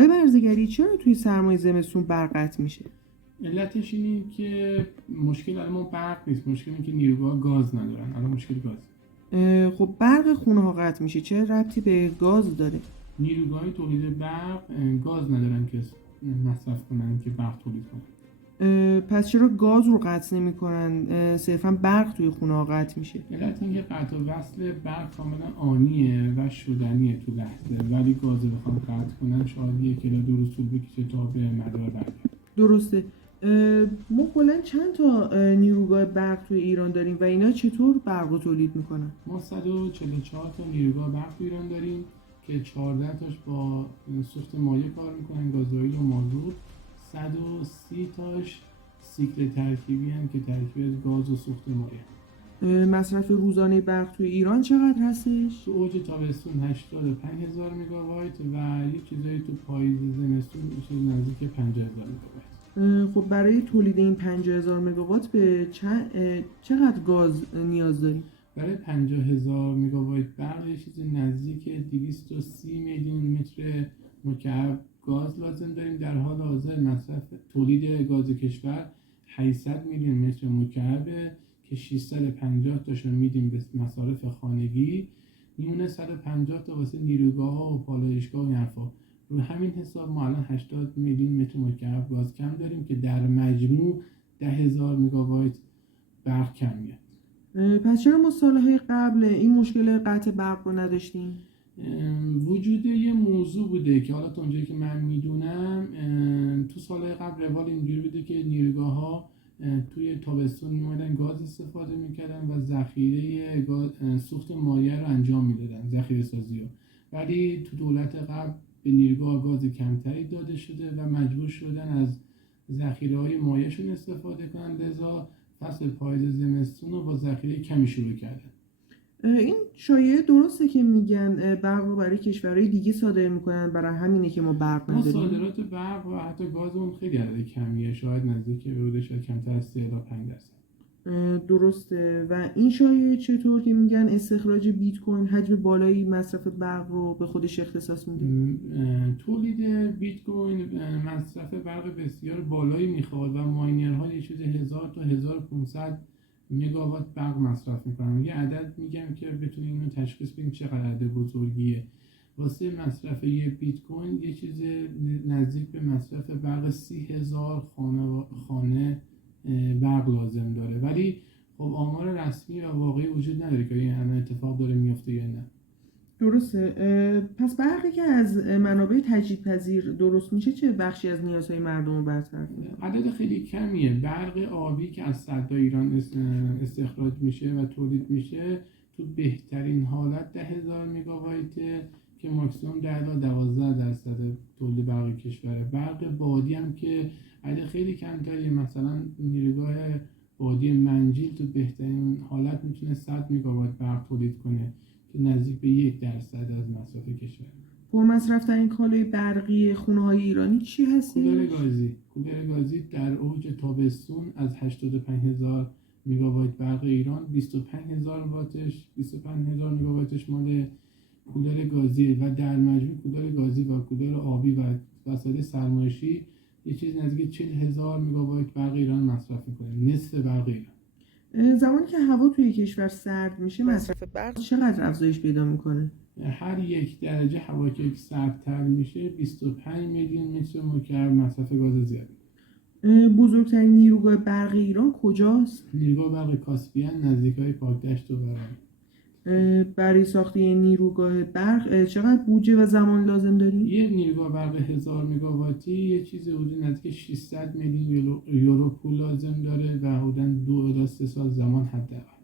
آیا برزگری چرا توی سرمای زمستون برق قطع میشه؟ علتش اینه که مشکل الان برق نیست، مشکل اینه که نیروگاه گاز ندارن. الان مشکل گاز. خب برق خونه ها قطع میشه، چه ربطی به گاز داره؟ نیروگاه تولید برق گاز ندارن که مصرف کنن که برق تولید کنن. پس چرا گاز رو قطع نمی کنن؟ صرفا برق توی خونه ها قطع میشه. علت اینکه قطع و وصل برق کاملا آنیه و شدنیه تو لحظه، ولی گاز بخوام قطع کنن شاید 1 الی 2 روز طول بکشه تا به مدار برگرده. درسته. ما کلا چند تا نیروگاه برق توی ایران داریم و اینا چطور برق رو تولید میکنن؟ ما 144 تا نیروگاه برق تو ایران داریم که 14 تاش با سوخت مایع کار میکنن، گازوئیل و مازوت. 130 تاش سیکل ترکیبی هم که ترکیب از گاز و سوخت مایع. مصرف روزانه برق توی ایران چقدر هستش؟ تو اوج تابستون 85,000 مگاوایت و یه چیزایی تو پاییز زمستون میشه نزدیک 50,000 مگاوایت. خب برای تولید این 50,000 مگاوات به چقدر گاز نیاز داریم؟ برای 50,000 مگاوایت برق یه چیز نزدیک 230 میلیون متر مکعب گاز لازم داریم. در حال حاضر مصرف تولید گاز کشور 800 میلیون متر مکعبه که 650 تاشون میدیم به مصارف خانگی، میمونه 150 تا واسه نیروگاه و پالایشگاه و این حرفا. رو همین حساب ما الان 80 میلیون متر مکعب گاز کم داریم که در مجموع 10,000 مگاوایت برق کم میاد. پس چرا ما سالهای قبل این مشکل قطع برق رو نداشتیم؟ وجود یه موضوع بوده که حالا تا اونجایی که من میدونم تو سالهای قبل روال اینجوری بوده که نیروگاه ها توی تابستون میومدن گاز استفاده میکردن و ذخیره سوخت مایع رو انجام میدادن، ذخیره سازی رو. ولی تو دولت قبل به نیروگاه گاز کمتری داده شده و مجبور شدن از ذخیره های مایعشون استفاده کنن، لذا فصل پاییز زمستون رو با ذخیره کمی شروع کردن. این شایعه درسته که میگن برق رو برای کشورهای دیگه صادر میکنن، برای همینه که ما برق نداریم؟ ما صادرات برق و حتی گازمون خیلی عدد کمیه، شاید نزدیک به حدود شاید کمتر از 3 تا 5%. درسته. و این شایعه چطور که میگن استخراج بیت کوین حجم بالایی مصرف برق رو به خودش اختصاص میده؟ تولید بیت کوین مصرف برق بسیار بالایی میخواد و ماینرها یه چیز 1000 تا 1500 مگاوات برق مصرف میکنن. یه عدد میگم که بتونیم اینو تشخیص بدیم چقدر عدد بزرگیه. واسه مصرف یه بیت کوین یه چیز نزدیک به مصرف برق 30,000 خانه برق لازم داره، ولی خب آمار رسمی و واقعی وجود نداره که این همه اتفاق داره میفته یا نه. درسته. پس برقی که از منابع تجدیدپذیر درست میشه چه بخشی از نیازهای مردم رو برطرف میکنه؟ عدد خیلی کمیه. برق آبی که از سدهای ایران استخراج میشه و تولید میشه تو بهترین حالت 10,000 مگاوایت که ماکسیموم 10 تا 12% تولید برق کشوره. برق بادی هم که عدد خیلی کمتری، مثلا نیروگاه بادی منجیل تو بهترین حالت میتونه 100 مگاوات برق تولید کنه که نزدیک به 1% از مصرف کشور. پرمصرف‌ترین کالای برقی خونه‌های ایرانی چی هستی؟ کولر گازی در اوج تابستون از 85,000 مگاوات برق ایران 25,000 مگاواتش مال کولر گازی و در مجموع کولر گازی و کولر آبی و وسایل سرمایشی یه چیز نزدیک 40,000 مگاوات برق ایران مصرف میکنه، نصف برق ایران. زمانی که هوا توی کشور سرد میشه مصرف برق چقدر افزایش پیدا میکنه؟ هر 1 درجه هوا که سردتر میشه 25 میلیون متر مکعب مصرف گاز زیاد. بزرگترین نیروگاه برق ایران کجاست؟ نیروگاه برق کاسپیان نزدیکای پاکدشت و برام. برای ساخته نیروگاه برق چقدر بودجه و زمان لازم داریم؟ یه نیروگاه برق 1000 مگاواتی یه چیزی حدود نزدیک 600 میلیون یورو پول لازم داره و حدود 2 الی 3 سال زمان حداقل.